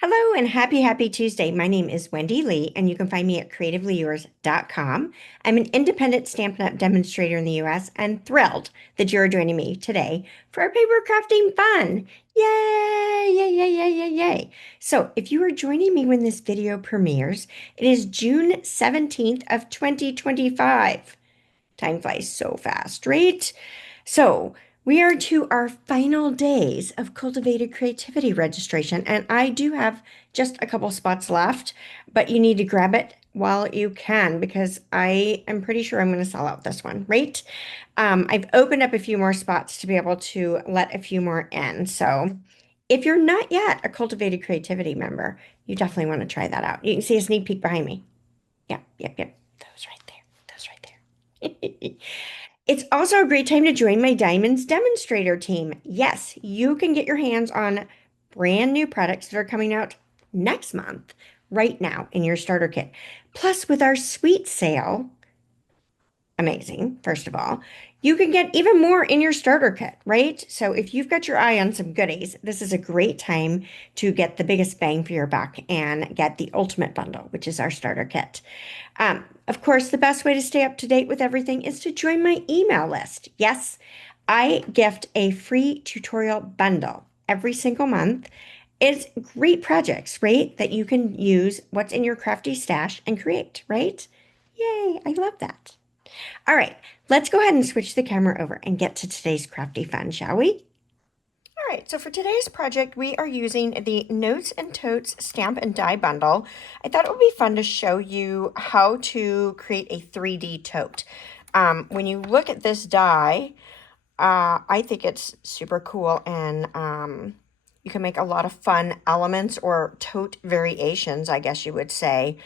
Hello and happy Tuesday. My name is Wendy Lee, and you can find me at creativeleeyours.com. I'm an independent Stampin' Up! Demonstrator in the US and thrilled that you're joining me today for our paper crafting fun. Yay, yay, yay, yay, yay, yay. So if you are joining me when this video premieres, it is June 17th of 2025. Time flies so fast, right? So we are to our final days of cultivated creativity registration, and I do have just a couple spots left, but you need to grab it while you can because I am pretty sure I'm going to sell out this one, right? I've opened up a few more spots to be able to let a few more in. So if you're not yet a cultivated creativity member, you definitely want to try that out. You can see a sneak peek behind me. Yep, yep, yep. Those right there. Those right there. It's also a great time to join my Diamonds demonstrator team. Yes, you can get your hands on brand new products that are coming out next month, right now in your starter kit. Plus, with our sweet sale, amazing, first of all, you can get even more in your starter kit, right? So if you've got your eye on some goodies, this is a great time to get the biggest bang for your buck and get the ultimate bundle, which is our starter kit. Of course, the best way to stay up to date with everything is to join my email list. Yes, I gift a free tutorial bundle every single month. It's great projects, right? That you can use what's in your crafty stash and create, right? Yay, I love that. All right, let's go ahead and switch the camera over and get to today's crafty fun, shall we? All right, so for today's project, we are using the Notes and Totes Stamp and Die Bundle. I thought it would be fun to show you how to create a 3D tote. When you look at this die, I think it's super cool, and you can make a lot of fun elements or tote variations, I guess you would say,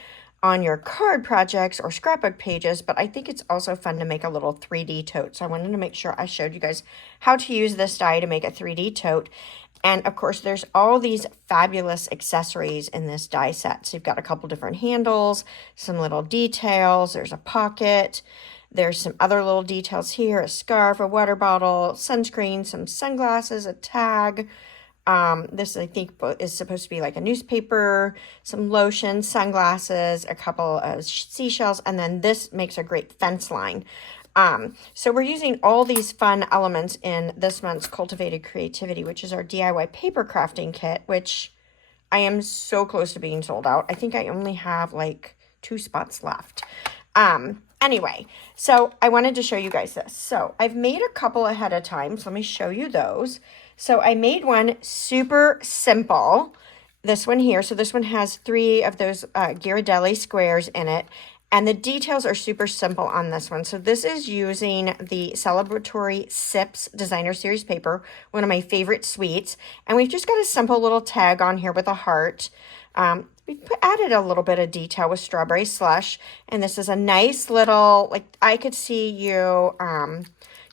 on your card projects or scrapbook pages, but I think it's also fun to make a little 3D tote. So I wanted to make sure I showed you guys how to use this die to make a 3D tote. And of course, there's all these fabulous accessories in this die set. So you've got a couple different handles, some little details, there's a pocket, there's some other little details here, a scarf, a water bottle, sunscreen, some sunglasses, a tag. This I think is supposed to be like a newspaper, some lotion, sunglasses, a couple of seashells, and then this makes a great fence line. So we're using all these fun elements in this month's Cultivated Creativity, which is our DIY paper crafting kit, which I am so close to being sold out. I think I only have like 2 spots left. Anyway, so I wanted to show you guys this. So I've made a couple ahead of time, so let me show you those. So I made one super simple, this one here. So this one has 3 of those Ghirardelli squares in it. And the details are super simple on this one. So this is using the Celebratory Sips Designer Series paper, one of my favorite suites. And we've just got a simple little tag on here with a heart. We added a little bit of detail with strawberry slush. And this is a nice little, like I could see you,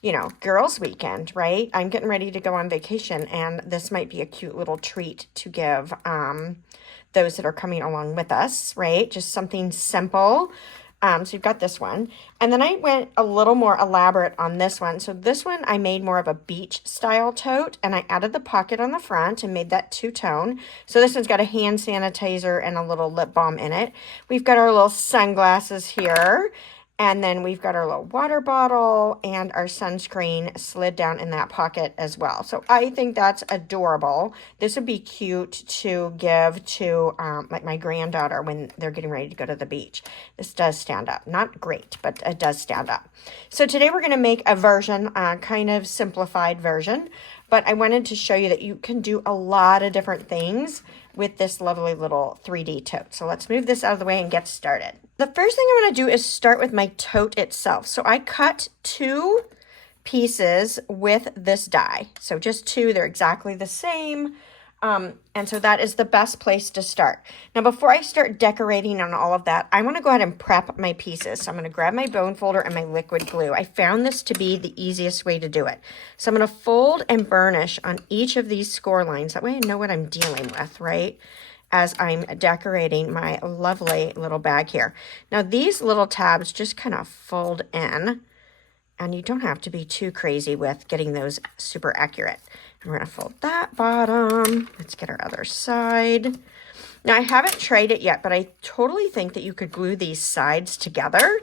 you know, girls' weekend, right? I'm getting ready to go on vacation, and this might be a cute little treat to give those that are coming along with us, right? Just something simple. So you've got this one. And then I went a little more elaborate on this one. So this one I made more of a beach style tote, and I added the pocket on the front and made that 2-tone. So this one's got a hand sanitizer and a little lip balm in it. We've got our little sunglasses here. And then we've got our little water bottle and our sunscreen slid down in that pocket as well. So I think that's adorable. This would be cute to give to like my granddaughter when they're getting ready to go to the beach. This does stand up. Not great, but it does stand up. So today we're going to make a version, kind of simplified version. But I wanted to show you that you can do a lot of different things with this lovely little 3D tote. So let's move this out of the way and get started. The first thing I'm going to do is start with my tote itself. So I cut 2 pieces with this die. So just 2, they're exactly the same. And so that is the best place to start. Now, before I start decorating on all of that, I want to go ahead and prep my pieces. So I'm going to grab my bone folder and my liquid glue. I found this to be the easiest way to do it. So I'm going to fold and burnish on each of these score lines. That way I know what I'm dealing with, right? As I'm decorating my lovely little bag here. Now, these little tabs just kind of fold in, and you don't have to be too crazy with getting those super accurate. And we're going to fold that bottom. Let's get our other side. Now, I haven't tried it yet, but I totally think that you could glue these sides together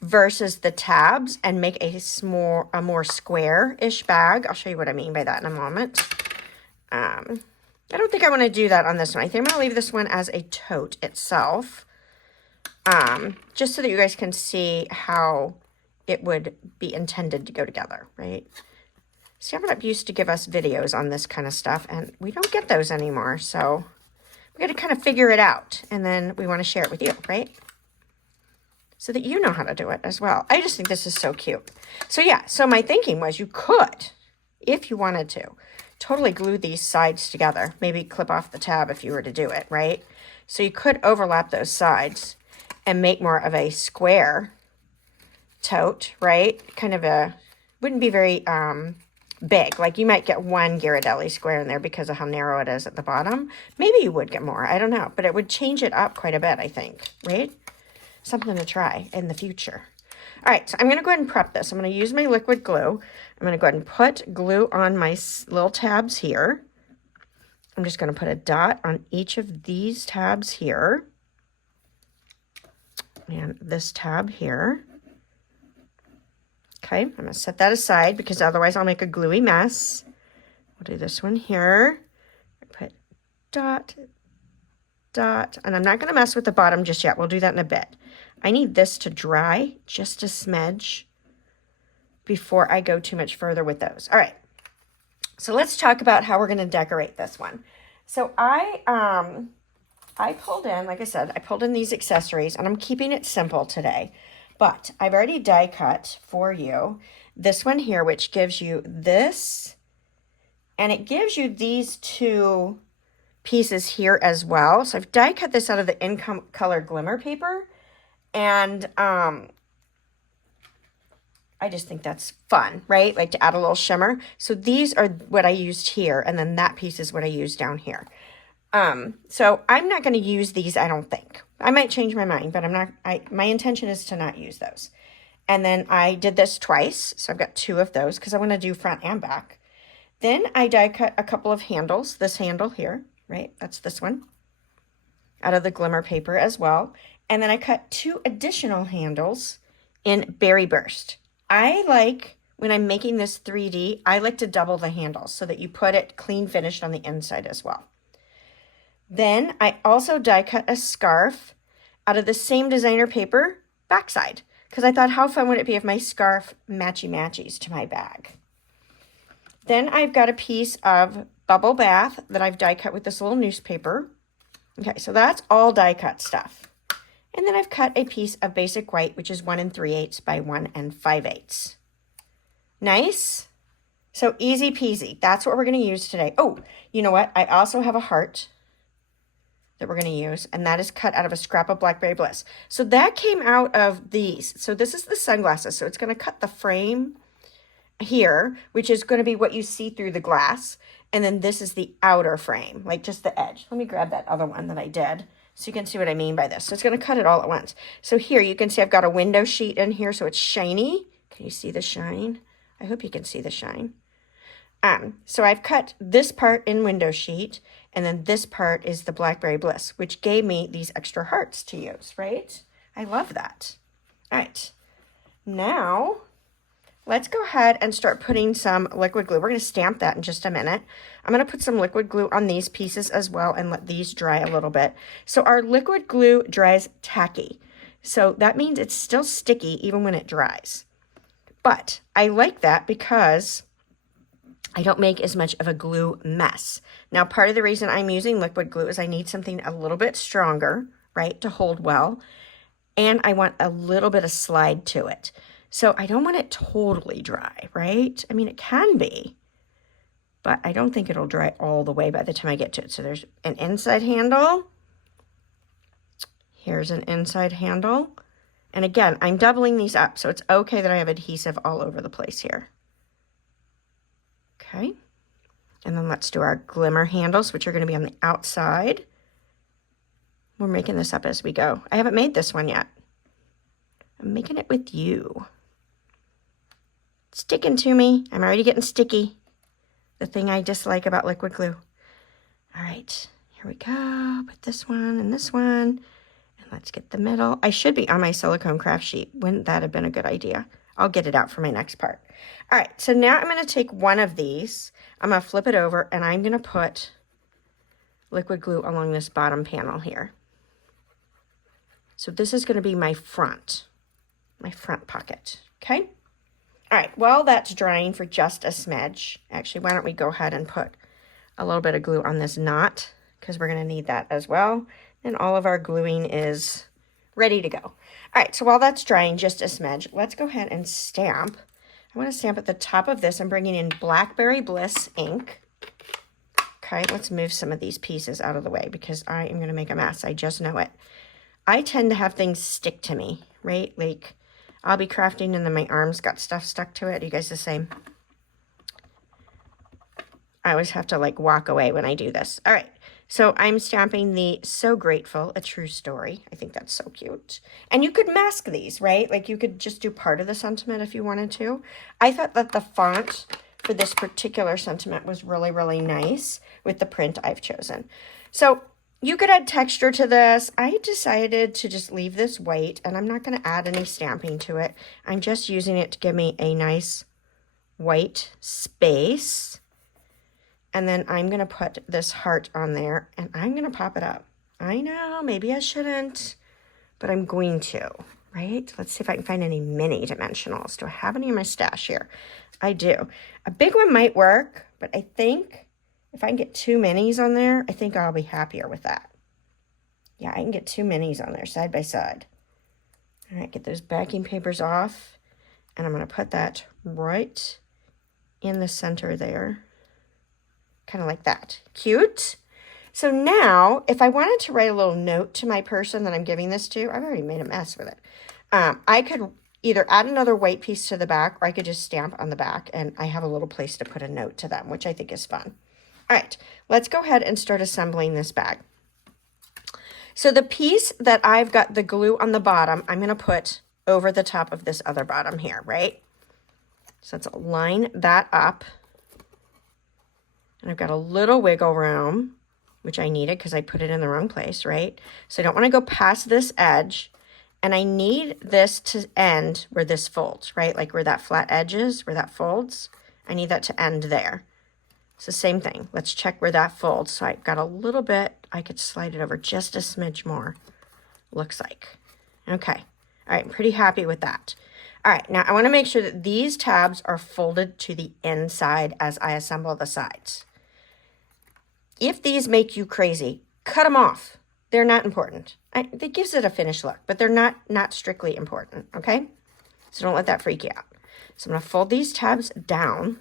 versus the tabs and make a more square-ish bag. I'll show you what I mean by that in a moment. I don't think I want to do that on this one. I think I'm going to leave this one as a tote itself, just so that you guys can see how it would be intended to go together, right? Stampin' Up! Used to give us videos on this kind of stuff, and we don't get those anymore, so we got to kind of figure it out, and then we want to share it with you, right? So that you know how to do it as well. I just think this is so cute. So yeah, so my thinking was you could, if you wanted to, totally glue these sides together. Maybe clip off the tab if you were to do it, right? So you could overlap those sides and make more of a square tote, right? Kind of a, wouldn't be very big. Like you might get one Ghirardelli square in there because of how narrow it is at the bottom. Maybe you would get more. I don't know. But it would change it up quite a bit, I think, right? Something to try in the future. All right, so I'm going to go ahead and prep this. I'm going to use my liquid glue. I'm going to go ahead and put glue on my little tabs here. I'm just going to put a dot on each of these tabs here. And this tab here. Okay, I'm going to set that aside because otherwise I'll make a gluey mess. We'll do this one here. Put dot, dot, and I'm not going to mess with the bottom just yet. We'll do that in a bit. I need this to dry just a smidge before I go too much further with those. All right, so let's talk about how we're going to decorate this one. So I pulled in, like I said, I pulled in these accessories, and I'm keeping it simple today. But I've already die cut for you this one here, which gives you this, and it gives you these two pieces here as well. So I've die cut this out of the in color glimmer paper, and I just think that's fun, right? Like to add a little shimmer. So these are what I used here, and then that piece is what I used down here. So I'm not going to use these, I don't think. I might change my mind, but my intention is to not use those. And then I did this twice, so I've got two of those because I want to do front and back. Then I die cut a couple of handles, this handle here, right? That's this one, out of the glimmer paper as well. And then I cut two additional handles in Berry Burst. I like, when I'm making this 3D, I like to double the handles so that you put it clean finished on the inside as well. Then I also die cut a scarf out of the same designer paper backside, because I thought how fun would it be if my scarf matchy-matchies to my bag. Then I've got a piece of bubble bath that I've die cut with this little newspaper. Okay, so that's all die cut stuff. And then I've cut a piece of basic white, which is 1 3/8 by 1 5/8. Nice. So easy peasy. That's what we're going to use today. Oh, you know what? I also have a heart that we're going to use, and that is cut out of a scrap of Blackberry Bliss. So that came out of these. So this is the sunglasses. So it's going to cut the frame here, which is going to be what you see through the glass. And then this is the outer frame, like just the edge. Let me grab that other one that I did so you can see what I mean by this. So it's going to cut it all at once. So here you can see I've got a window sheet in here, so it's shiny. Can you see the shine? I hope you can see the shine. So I've cut this part in window sheet, and then this part is the Blackberry Bliss, which gave me these extra hearts to use, right? I love that. All right, now let's go ahead and start putting some liquid glue. We're going to stamp that in just a minute. I'm going to put some liquid glue on these pieces as well and let these dry a little bit. So our liquid glue dries tacky. So that means it's still sticky even when it dries. But I like that because I don't make as much of a glue mess. Now, part of the reason I'm using liquid glue is I need something a little bit stronger, right, to hold well. And I want a little bit of slide to it. So I don't want it totally dry, right? I mean, it can be, but I don't think it'll dry all the way by the time I get to it. So there's an inside handle. Here's an inside handle. And again, I'm doubling these up, so it's okay that I have adhesive all over the place here. Okay, and then let's do our glimmer handles, which are going to be on the outside. We're making this up as we go. I haven't made this one yet. I'm making it with you. It's sticking to me. I'm already getting sticky. The thing I dislike about liquid glue. All right, Here we go. Put this one and this one. And let's get the middle. I should be on my silicone craft sheet. Wouldn't that have been a good idea? I'll get it out for my next part. All right, so now I'm going to take one of these. I'm going to flip it over, and I'm going to put liquid glue along this bottom panel here. So this is going to be my front pocket, okay? All right, while that's drying for just a smidge, actually, why don't we go ahead and put a little bit of glue on this knot, because we're going to need that as well. And all of our gluing is ready to go. All right, so while that's drying just a smidge, let's go ahead and stamp. I want to stamp at the top of this. I'm bringing in Blackberry Bliss ink. Okay, let's move some of these pieces out of the way because I am going to make a mess. I just know it. I tend to have things stick to me, right? Like, I'll be crafting and then my arms got stuff stuck to it. Are you guys the same? I always have to like walk away when I do this. All right, so I'm stamping the So Grateful, A True Story. I think that's so cute. And you could mask these, right? Like you could just do part of the sentiment if you wanted to. I thought that the font for this particular sentiment was really, really nice with the print I've chosen. So you could add texture to this. I decided to just leave this white, and I'm not going to add any stamping to it. I'm just using it to give me a nice white space. And then I'm going to put this heart on there, and I'm going to pop it up. I know, maybe I shouldn't, but I'm going to, right? Let's see if I can find any mini dimensionals. Do I have any in my stash here? I do. A big one might work, but I think if I can get 2 minis on there, I think I'll be happier with that. Yeah, I can get 2 minis on there side by side. All right, get those backing papers off, and I'm going to put that right in the center there. Kind of like that. Cute. So now, if I wanted to write a little note to my person that I'm giving this to, I've already made a mess with it. I could either add another white piece to the back, or I could just stamp on the back, and I have a little place to put a note to them, which I think is fun. All right, let's go ahead and start assembling this bag. So the piece that I've got the glue on the bottom, I'm going to put over the top of this other bottom here, right? So let's line that up. And I've got a little wiggle room, which I needed because I put it in the wrong place, right? So I don't want to go past this edge. And I need this to end where this folds, right? Like where that flat edge is, where that folds. I need that to end there. It's the same thing. Let's check where that folds. So I've got a little bit. I could slide it over just a smidge more, looks like. Okay. All right, I'm pretty happy with that. All right, now I want to make sure that these tabs are folded to the inside as I assemble the sides. If these make you crazy, cut them off. They're not important. It gives it a finished look, but they're not strictly important, okay? So don't let that freak you out. So I'm going to fold these tabs down.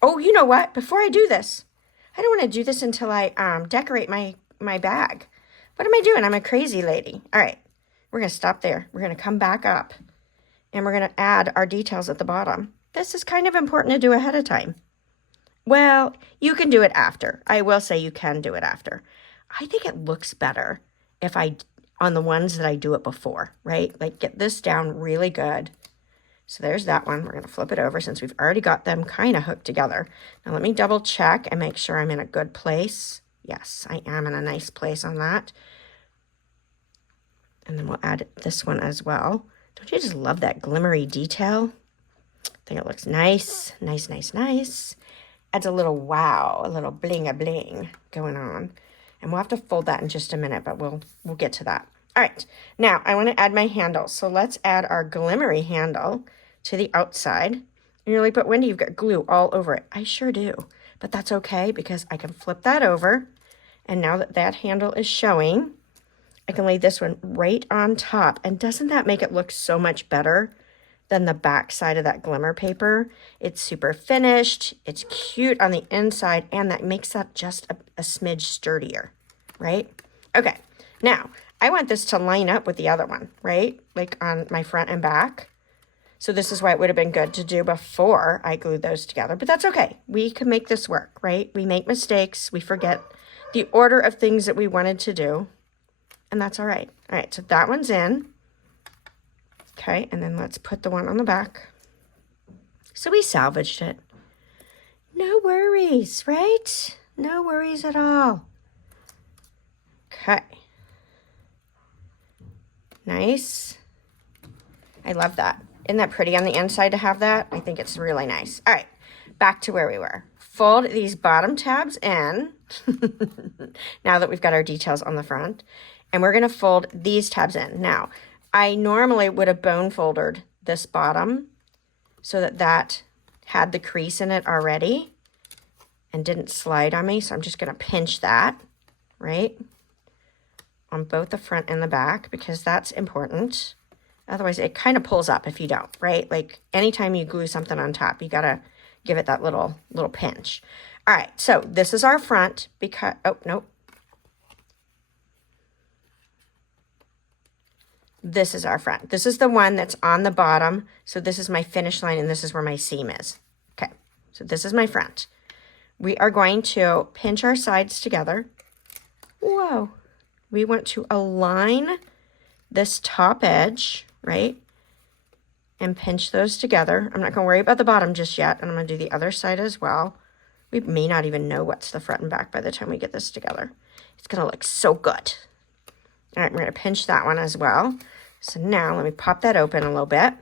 Oh, you know what? Before I do this, I don't want to do this until I decorate my bag. What am I doing? I'm a crazy lady. All right, we're going to stop there. We're going to come back up, and we're going to add our details at the bottom. This is kind of important to do ahead of time. Well, you can do it after. I will say you can do it after. I think it looks better if on the ones that I do it before, right? Like get this down really good. So there's that one. We're going to flip it over since we've already got them kind of hooked together. Now let me double check and make sure I'm in a good place. Yes, I am in a nice place on that. And then we'll add this one as well. Don't you just love that glimmery detail? I think it looks nice, nice, nice, nice. Adds a little wow, a little bling-a-bling going on. And we'll have to fold that in just a minute, but we'll get to that. All right, now I want to add my handle. So let's add our glimmery handle to the outside. And you're like, but Wendy, you've got glue all over it. I sure do, but that's okay because I can flip that over. And now that that handle is showing, I can lay this one right on top. And doesn't that make it look so much better than the back side of that glimmer paper? It's super finished, it's cute on the inside, and that makes that just a smidge sturdier, right? Okay, now I want this to line up with the other one, right? Like on my front and back. So this is why it would have been good to do before I glued those together, but that's okay. We can make this work, right? We make mistakes, we forget the order of things that we wanted to do, and that's all right. All right, so that one's in. Okay, and then let's put the one on the back. So we salvaged it. No worries, right? No worries at all. Okay. Nice. I love that. Isn't that pretty on the inside to have that? I think it's really nice. All right, back to where we were. Fold these bottom tabs in now that we've got our details on the front. And we're going to fold these tabs in. Now, I normally would have bone folded this bottom so that that had the crease in it already and didn't slide on me. So I'm just going to pinch that, right, on both the front and the back because that's important. Otherwise, it kind of pulls up if you don't, right? Like anytime you glue something on top, you got to give it that little pinch. All right, so this is our front because, oh, nope. This is our front. This is the one that's on the bottom. So this is my finish line and this is where my seam is. Okay, so this is my front. We are going to pinch our sides together. Whoa. We want to align this top edge, right? And pinch those together. I'm not going to worry about the bottom just yet. And I'm going to do the other side as well. We may not even know what's the front and back by the time we get this together. It's going to look so good. All right, we're going to pinch that one as well. So now let me pop that open a little bit.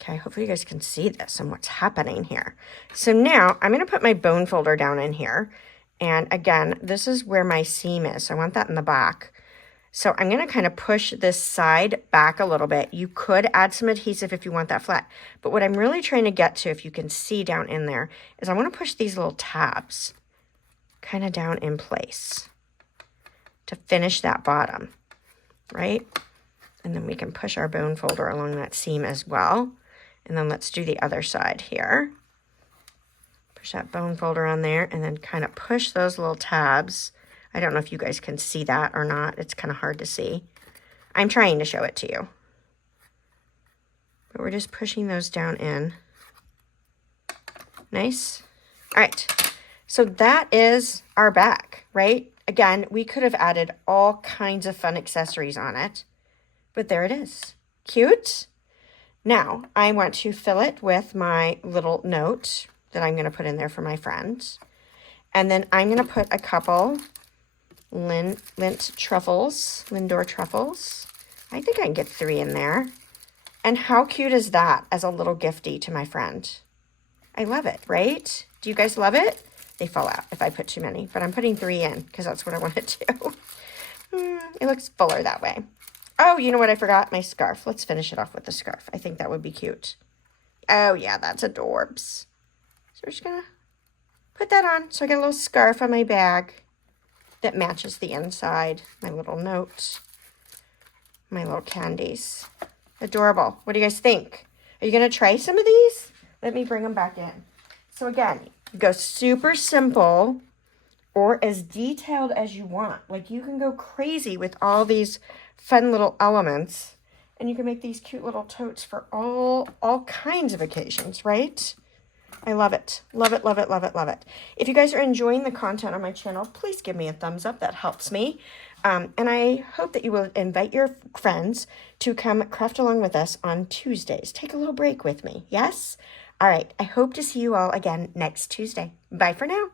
Okay, hopefully you guys can see this and what's happening here. So now I'm going to put my bone folder down in here. And again, this is where my seam is. So I want that in the back. So I'm going to kind of push this side back a little bit. You could add some adhesive if you want that flat. But what I'm really trying to get to, if you can see down in there, is I want to push these little tabs kind of down in place to finish that bottom, right? And then we can push our bone folder along that seam as well. And then let's do the other side here. Push that bone folder on there and then kind of push those little tabs. I don't know if you guys can see that or not. It's kind of hard to see. I'm trying to show it to you. But we're just pushing those down in. Nice. All right. So that is our back, right? Again, we could have added all kinds of fun accessories on it, but there it is. Cute. Now, I want to fill it with my little note that I'm going to put in there for my friends. And then I'm going to put a couple Lindor truffles. I think I can get 3 in there. And how cute is that as a little giftie to my friend? I love it, right? Do you guys love it? They fall out if I put too many, but I'm putting 3 in because that's what I want to do. It looks fuller that way. Oh, you know what I forgot? My scarf. Let's finish it off with the scarf. I think that would be cute. Oh, yeah, that's adorbs. So we're just going to put that on. So I got a little scarf on my bag that matches the inside. My little notes. My little candies. Adorable. What do you guys think? Are you going to try some of these? Let me bring them back in. So again, go super simple or as detailed as you want. Like you can go crazy with all these fun little elements and you can make these cute little totes for all kinds of occasions, right? I love it. Love it, love it, love it, love it. If you guys are enjoying the content on my channel, please give me a thumbs up. That helps me. And I hope that you will invite your friends to come craft along with us on Tuesdays. Take a little break with me. Yes? All right. I hope to see you all again next Tuesday. Bye for now.